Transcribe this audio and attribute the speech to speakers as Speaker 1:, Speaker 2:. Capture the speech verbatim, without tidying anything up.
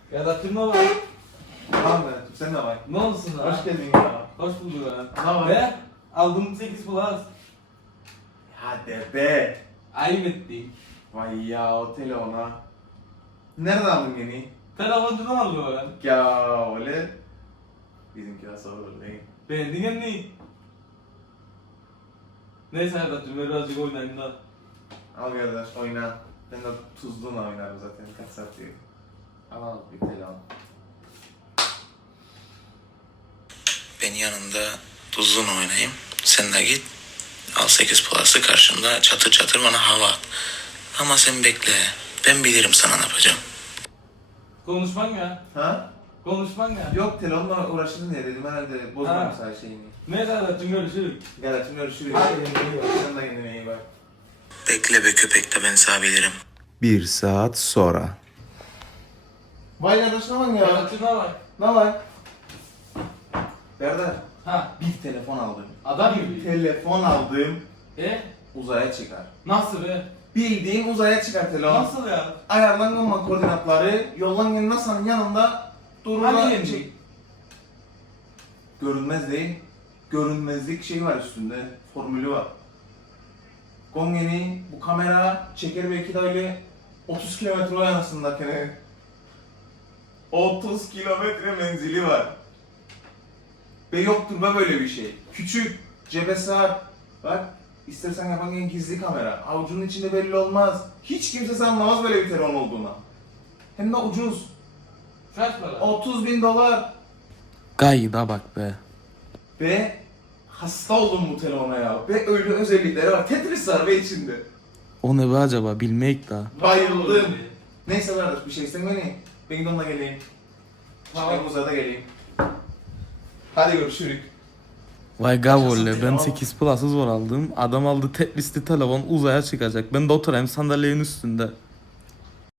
Speaker 1: Ya da kim var?
Speaker 2: Tamam ben, sen de var.
Speaker 1: Ne olsun lan?
Speaker 2: Hoş geldin ya.
Speaker 1: Hoş bulduk lan.
Speaker 2: Ne var?
Speaker 1: Ve aldım sekiz plus.
Speaker 2: Hadi be.
Speaker 1: Ayıp ettin.
Speaker 2: Vay ya o telefona. Nereden aldın yeni?
Speaker 1: Telefoncudan aldım lan.
Speaker 2: Ya öyle. Bizimki de sorulur değil.
Speaker 1: Beğendin ya ne? Neyse Erdacığım birazcık oynayayım da.
Speaker 2: Al kardeş oyna. Ben de tuzluğuna oynarım zaten kaç saat diyor. Al al bir telefon.
Speaker 3: Ben yanında tuzluğunu oynayayım. Sen de git. Al sekiz Plus'ı karşımda çatır çatır bana hava at. Ama sen bekle. Ben bilirim sana ne yapacağım.
Speaker 1: Konuşman ya.
Speaker 2: Ha?
Speaker 1: Konuşman ya.
Speaker 2: Yok telefonla uğraştın diye dedim herhalde bozmam
Speaker 1: Ha.
Speaker 2: sana şeyini.
Speaker 1: Neyse Erdacığım görüşürüz.
Speaker 2: Gel açım görüşürüz.
Speaker 1: Hadi kendine iyi bak.
Speaker 2: Sen de kendine iyi bak.
Speaker 3: Bekle be köpek de ben sana bilirim.
Speaker 4: Bir saat sonra.
Speaker 2: Vay kardeş ne var ya?
Speaker 1: Erdacığım ne var?
Speaker 2: Ne var? Berder.
Speaker 1: Ha.
Speaker 2: Bir telefon aldım.
Speaker 1: Adam
Speaker 2: Bir
Speaker 1: gibi.
Speaker 2: telefon aldım.
Speaker 1: E?
Speaker 2: Uzaya çıkar.
Speaker 1: Nasıl be?
Speaker 2: Bildiğin uzaya çıkar telefon.
Speaker 1: Nasıl ya?
Speaker 2: Ayarlanma koordinatları yollan NASA'nın yanında durur.
Speaker 1: Hani yeni?
Speaker 2: Şey, görünmez değil. Görünmezlik şey var üstünde. Formülü var. Gongeni bu kamera çeker belki de öyle otuz kilometre o yanasındakine. otuz kilometre menzili var. Ve yoktur be böyle bir şey. Küçük, cebe sığar. Bak, istersen yapan gizli kamera. Avucunun içinde belli olmaz. Hiç kimse anlamaz böyle bir telefon olduğuna. Hem de ucuz.
Speaker 1: Kaç para?
Speaker 2: otuz bin dolar.
Speaker 4: Gayda bak be.
Speaker 2: Ve hasta oldum bu telefona ya. Ve öyle özellikleri var. Tetris var ve içinde.
Speaker 4: O ne be acaba bilmeyik da.
Speaker 2: Bayıldım. Neyse kardeş bir şey isten beni. Ben de onunla geleyim.
Speaker 1: Tamam.
Speaker 2: Ben uzada geleyim. Hadi görüşürüz.
Speaker 4: Vay
Speaker 2: Başkası
Speaker 4: gavolle ben
Speaker 2: telefon-
Speaker 4: sekiz Plus'ı zor aldım. Adam aldı Tetris'li telefon uzaya çıkacak. Ben de oturayım sandalyenin üstünde.